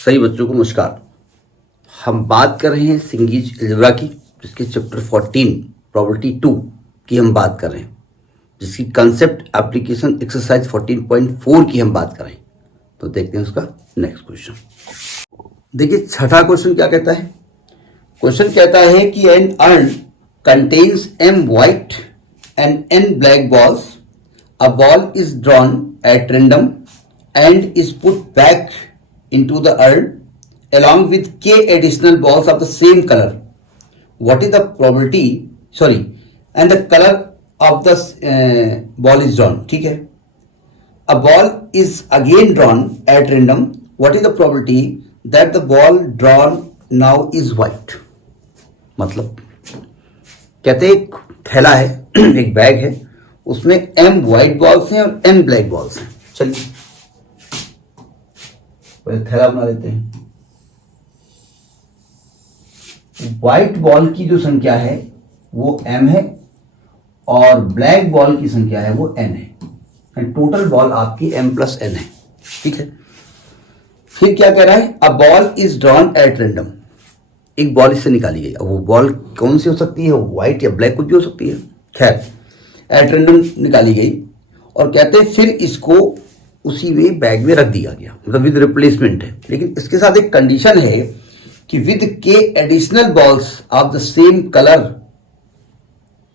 सही बच्चों को नमस्कार। हम बात कर रहे हैं सिंगीज अलजेब्रा की, जिसके चैप्टर 14 प्रॉपर्टी 2 की हम बात कर रहे हैं, जिसकी कंसेप्ट एप्लीकेशन एक्सरसाइज 14.4 की हम बात कर रहे हैं। तो देखते हैं उसका नेक्स्ट क्वेश्चन। देखिए छठा क्वेश्चन क्या कहता है। क्वेश्चन कहता है कि an urn contains m white and n black balls. A ball is drawn at random and is put back into the urn along with k additional balls of the same color. What is the probability? Sorry, and the color of the ball is drawn. ठीक है. A ball is again drawn at random. What is the probability that the ball drawn now is white? मतलब कहते हैं एक थैला है, एक bag है, उसमें m व्हाइट बॉल्स हैं और n ब्लैक बॉल्स हैं। चलिए पहले थैला बना लेते हैं। व्हाइट बॉल की जो संख्या है वो m है और ब्लैक बॉल की संख्या है वो n है। टोटल बॉल आपकी m प्लस n है। ठीक है। फिर क्या कह रहा है, a ball is drawn at random. एक बॉल इससे निकाली गई। अब वो बॉल कौन सी हो सकती है, व्हाइट या ब्लैक कुछ भी हो सकती है। खैर एट रैंडम निकाली गई और कहते हैं फिर इसको उसी वे बैग में रख दिया गया, मतलब विद रिप्लेसमेंट है। लेकिन इसके साथ एक कंडीशन है कि with k additional balls of the same colour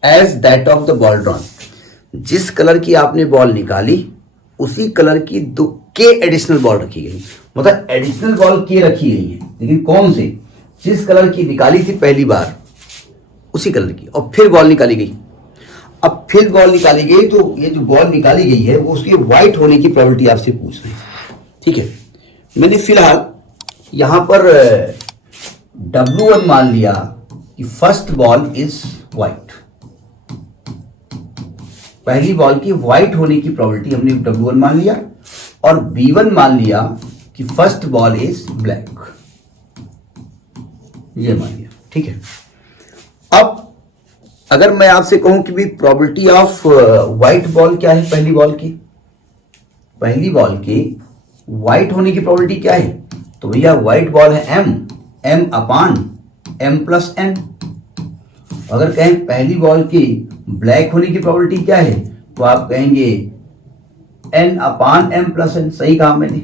as that of the ball drawn. जिस कलर की आपने बॉल निकाली उसी कलर की दो के एडिशनल बॉल रखी गई, मतलब एडिशनल बॉल के रखी गई है, लेकिन कौन से, जिस कलर की निकाली थी पहली बार उसी कलर की, और फिर बॉल निकाली गई। अब फिर बॉल निकाली गई तो ये जो बॉल निकाली गई है वो उसके व्हाइट होने की प्रोबेबिलिटी आपसे पूछ रही है। ठीक है। मैंने फिलहाल यहां पर W1 मान लिया कि फर्स्ट बॉल इज व्हाइट। पहली बॉल की व्हाइट होने की प्रोबेबिलिटी हमने W1 मान लिया, और B1 मान लिया कि फर्स्ट बॉल इज ब्लैक, ये मान लिया। ठीक है। अब अगर मैं आपसे कहूं कि भाई प्रोबेबिलिटी ऑफ व्हाइट बॉल क्या है, पहली बॉल की व्हाइट होने की प्रोबेबिलिटी क्या है, तो भैया व्हाइट बॉल है m अपान m प्लस n। अगर कहें पहली बॉल की ब्लैक होने की प्रोबेबिलिटी क्या है, तो आप कहेंगे n अपान m प्लस n। सही कहा मैंने।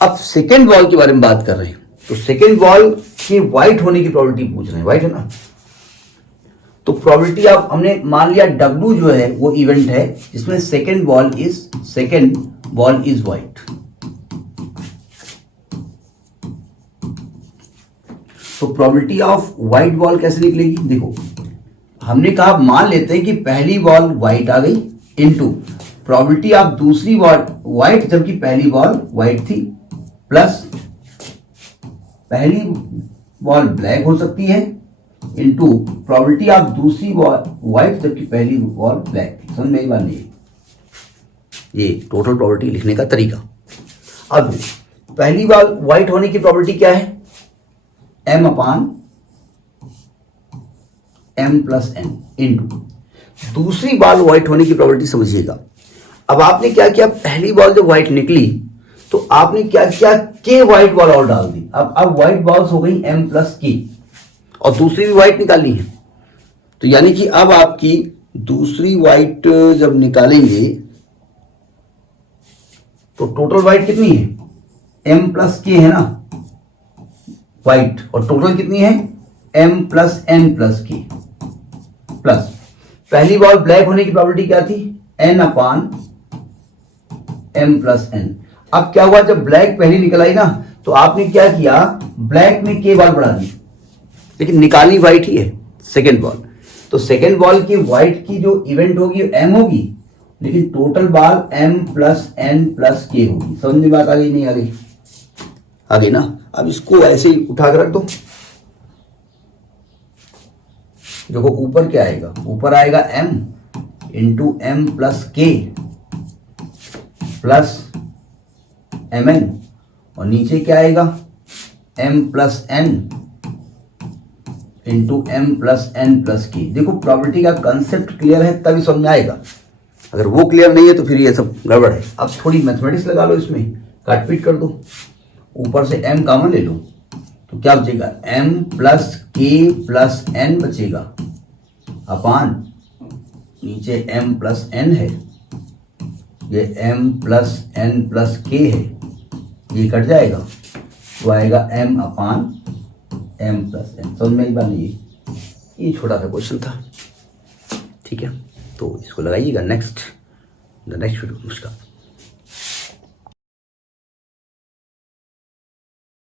अब सेकेंड बॉल के बारे में बात कर रहे हैं, तो सेकेंड बॉल की व्हाइट होने की प्रोबेबिलिटी पूछ रहे हैं। व्हाइट है ना, तो प्रोबेबिलिटी आप हमने मान लिया W जो है वो इवेंट है जिसमें सेकेंड बॉल इज व्हाइट। तो प्रोबेबिलिटी ऑफ व्हाइट बॉल कैसे निकलेगी, देखो हमने कहा मान लेते हैं कि पहली बॉल व्हाइट आ गई इनटू प्रोबेबिलिटी ऑफ दूसरी बॉल व्हाइट जबकि पहली बॉल व्हाइट थी, प्लस पहली बॉल ब्लैक हो सकती है इनटू प्रोबेबिलिटी ऑफ दूसरी बॉल व्हाइट जबकि पहली बॉल ब्लैक थी। समझ में एक बार नहीं, ये टोटल प्रोबेबिलिटी लिखने का तरीका। अब पहली बॉल व्हाइट होने की प्रोबेबिलिटी क्या है, m अपान m प्लस n इनटू दूसरी बॉल व्हाइट होने की प्रोबेबिलिटी समझिएगा। अब आपने क्या किया, पहली बॉल जब व्हाइट निकली तो आपने क्या किया, के व्हाइट बॉल और डाल दी। अब व्हाइट बॉल्स हो गई m प्लस के, और दूसरी भी व्हाइट निकालनी है। तो यानी कि अब आपकी दूसरी व्हाइट जब निकालेंगे तो टोटल व्हाइट कितनी है, m प्लस के है ना व्हाइट, और टोटल कितनी है m प्लस n प्लस के, प्लस पहली बॉल ब्लैक होने की प्रोबेबिलिटी क्या थी, n अपान m प्लस n। अब क्या हुआ, जब ब्लैक पहली निकल आई ना तो आपने क्या किया, ब्लैक में के बॉल बढ़ा दी, लेकिन निकालनी व्हाइट ही है सेकेंड बॉल। तो सेकेंड बॉल की व्हाइट की जो इवेंट होगी m होगी, लेकिन total ball m plus n plus के होगी। समझ में बात आ गई नहीं आ गई, आ गई ना। अब इसको ऐसे ही उठा कर रख दो। देखो ऊपर क्या आएगा, ऊपर आएगा m इंटू m प्लस के प्लस mn, और नीचे क्या आएगा m plus n into m plus n plus के। देखो प्रोबेबिलिटी का कंसेप्ट क्लियर है तभी समझ में आएगा, अगर वो क्लियर नहीं है तो फिर ये सब गड़बड़ है। अब थोड़ी मैथमेटिक्स लगा लो इसमें, काटपीट कर दो, ऊपर से m कॉमन ले लो तो क्या बचेगा, m plus k plus n बचेगा अपान नीचे m प्लस n है, ये m plus n plus k है, ये कट जाएगा तो आएगा m अपान m प्लस n। समझ में आई बात नहीं? ये छोटा सा क्वेश्चन था, ठीक है, तो इसको लगाइएगा नेक्स्ट वीडियो। नमस्कार।